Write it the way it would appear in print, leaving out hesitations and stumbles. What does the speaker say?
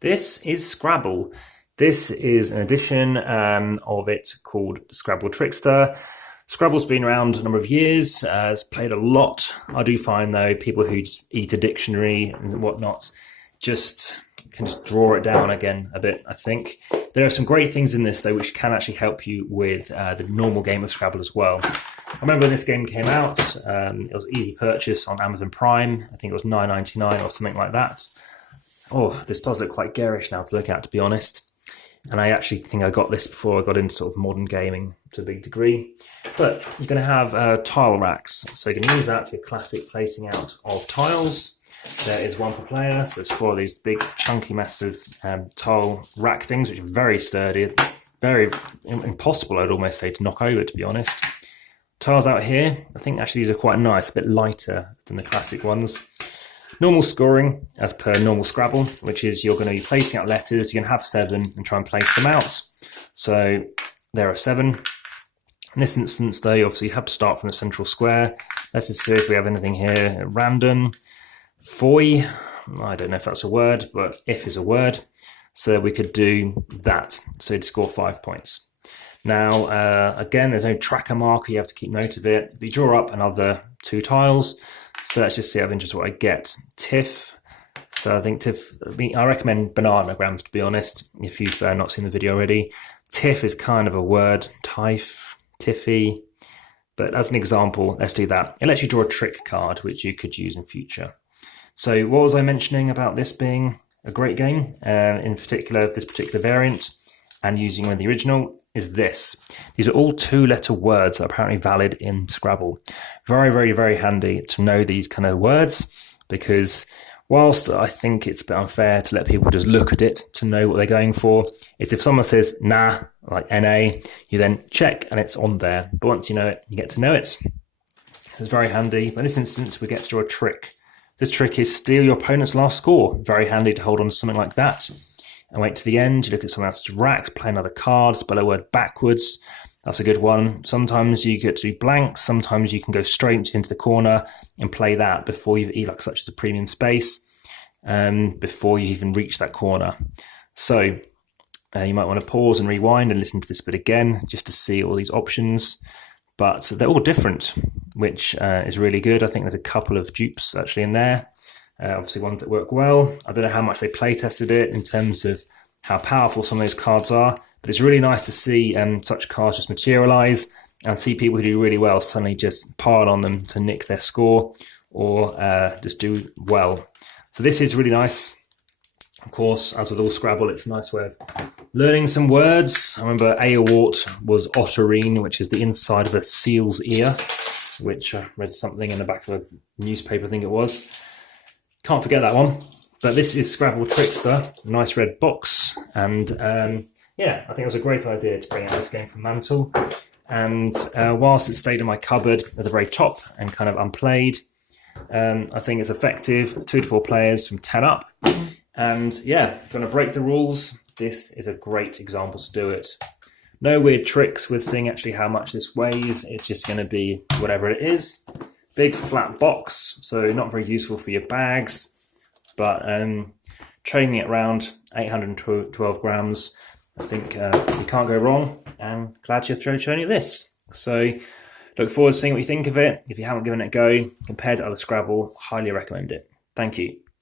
This is Scrabble. This is an edition of it called Scrabble Trickster. Scrabble's been around a number of years, it's played a lot. I do find though people who just eat a dictionary and whatnot can just draw it down again a bit, I think. There are some great things in this though which can actually help you with the normal game of Scrabble as well. I remember when this game came out, it was easy purchase on Amazon Prime. I think it was $9.99 or something like that. Oh, this does look quite garish now to look at, to be honest. And I actually think I got this before I got into sort of modern gaming to a big degree. But you're going to have tile racks. So you can use that for your classic placing out of tiles. There is one per player. So there's 4 of these big, chunky, massive tile rack things, which are very sturdy. Very impossible, I'd almost say, to knock over, to be honest. Tiles out here, I think actually these are quite nice, a bit lighter than the classic ones. Normal scoring, as per normal Scrabble, which is you're going to be placing out letters. You can have 7 and try and place them out. So there are 7. In this instance, though, obviously you have to start from the central square. Let's just see if we have anything here at random. Foy, I don't know if that's a word, but if is a word. So we could do that. So to score 5 points. Now, again, there's no tracker marker. You have to keep note of it. We draw up another 2 tiles. So let's just see out of interest what I get. Tiff. So I think Tiff, I recommend bananagrams, to be honest, if you've not seen the video already. Tiff is kind of a word. Tiff, Tiffy. But as an example, let's do that. It lets you draw a trick card, which you could use in future. So what was I mentioning about this being a great game? In particular, this particular variant, and using one of the original, is this. These are all 2-letter words that are apparently valid in Scrabble. Very, very, very handy to know these kind of words, because whilst I think it's a bit unfair to let people just look at it to know what they're going for, it's if someone says nah, like NA, you then check and it's on there. But once you know it, you get to know it. It's very handy. But in this instance, we get to draw a trick. This trick is steal your opponent's last score. Very handy to hold on to something like that. And wait to the end, you look at someone else's racks, play another card, spell a word backwards. That's a good one. Sometimes you get to do blanks, sometimes you can go straight into the corner and play that before you've like such as a premium space, before you even reach that corner. So you might want to pause and rewind and listen to this bit again just to see all these options. But they're all different, which is really good. I think there's a couple of dupes actually in there. Obviously ones that work well. I don't know how much they play tested it in terms of how powerful some of those cards are, but it's really nice to see such cards just materialize and see people who do really well suddenly just pile on them to nick their score or just do well. So this is really nice. Of course, as with all Scrabble, it's a nice way of learning some words. I remember Aorwart was otterine, which is the inside of a seal's ear, which I read something in the back of a newspaper, I think it was. Can't forget that one. But this is Scrabble Trickster, nice red box. And yeah, I think it was a great idea to bring out this game from Mantle. And whilst it stayed in my cupboard at the very top and kind of unplayed, I think it's effective. It's 2 to 4 players from 10 up. And yeah, if you want to break the rules, this is a great example to do it. No weird tricks with seeing actually how much this weighs. It's just going to be whatever it is. Big flat box, so not very useful for your bags, but trading it around 812 grams, I think you can't go wrong, and glad to have shown you this. So look forward to seeing what you think of it. If you haven't given it a go, compared to other Scrabble, highly recommend it. Thank you.